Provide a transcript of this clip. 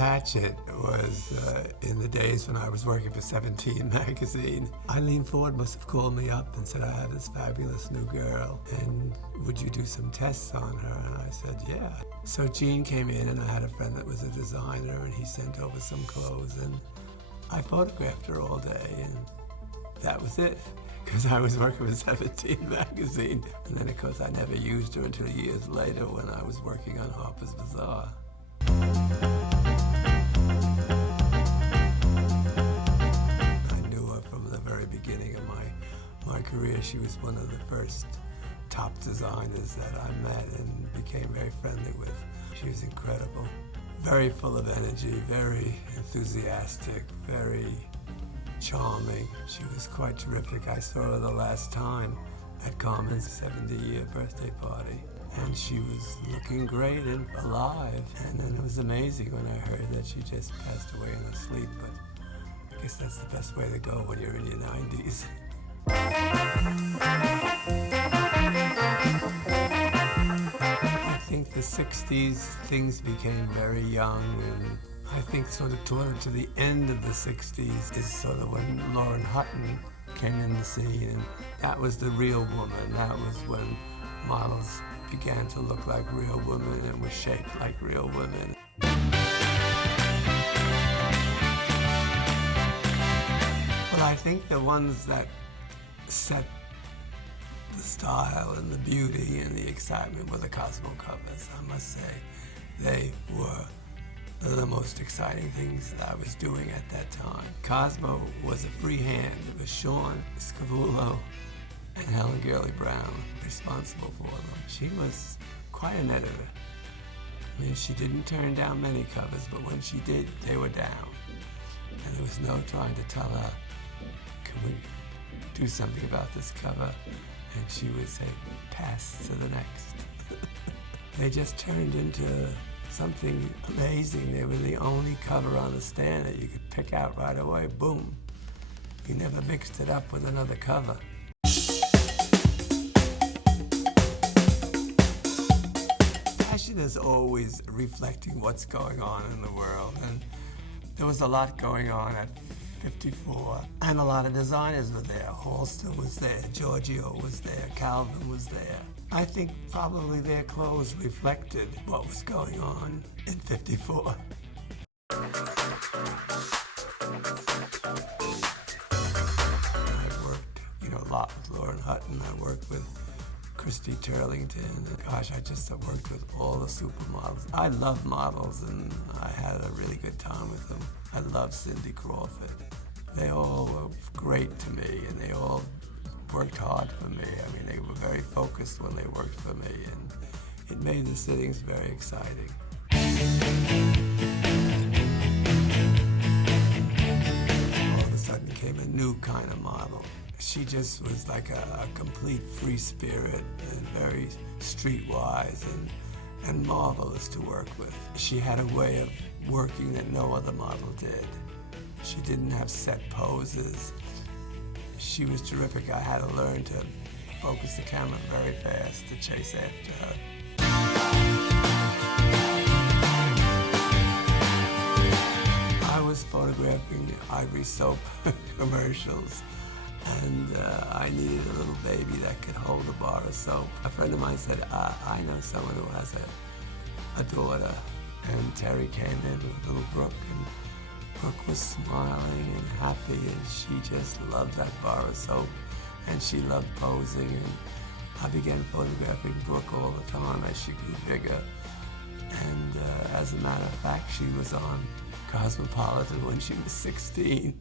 Patchett was in the days when I was working for 17 magazine. Eileen Ford must have called me up and said I had this fabulous new girl, and would you do some tests on her? And I said, yeah. So Gene came in, and I had a friend that was a designer, and he sent over some clothes, and I photographed her all day, and that was it. Because I was working with 17 magazine. And then, of course, I never used her until years later when I was working on Harper's Bazaar. I knew her from the very beginning of my career. She was one of the first top designers that I met and became very friendly with. She was incredible. Very full of energy, very enthusiastic, very charming. She was quite terrific. I saw her the last time at Carmen's 70-year birthday party, and she was looking great and alive. And then it was amazing when I heard that she just passed away in her sleep, but I guess that's the best way to go when you're in your 90s. I think the 60s, things became very young, and I think sort of toward to the end of the 60s is sort of when Lauren Hutton came in the scene, and that was the real woman. That was when models began to look like real women and were shaped like real women. But I think the ones that set the style and the beauty and the excitement were the Cosmo covers, I must say. They were the most exciting things that I was doing at that time. Cosmo was a free hand. It was Sean Scavullo and Helen Gurley Brown responsible for them. She was quite an editor. I mean, she didn't turn down many covers, but when she did, they were down. And there was no trying to tell her, can we do something about this cover? And she would say, pass to the next. They just turned into something amazing. They were the only cover on the stand that you could pick out right away, boom. You never mixed it up with another cover. Fashion is always reflecting what's going on in the world, and there was a lot going on at 54, and a lot of designers were there. Halston was there, Giorgio was there, Calvin was there. I think probably their clothes reflected what was going on in 54. I worked, a lot with Lauren Hutton. I worked with Christy Turlington. And gosh, I just worked with all the supermodels. I love models, and I had a really good time with them. I love Cindy Crawford. They all were great to me, and they all worked hard for me. I mean, they were very focused when they worked for me, and it made the sittings very exciting. All of a sudden came a new kind of model. She just was like a complete free spirit and very streetwise and marvelous to work with. She had a way of working that no other model did. She didn't have set poses. She was terrific. I had to learn to focus the camera very fast to chase after her. I was photographing Ivory soap commercials, and I needed a little baby that could hold a bar of soap. A friend of mine said, I know someone who has a daughter, and Terry came in with little Brooke, and Brooke was smiling and happy, and she just loved that bar of soap, and she loved posing, and I began photographing Brooke all the time as she grew bigger. And as a matter of fact, she was on Cosmopolitan when she was 16.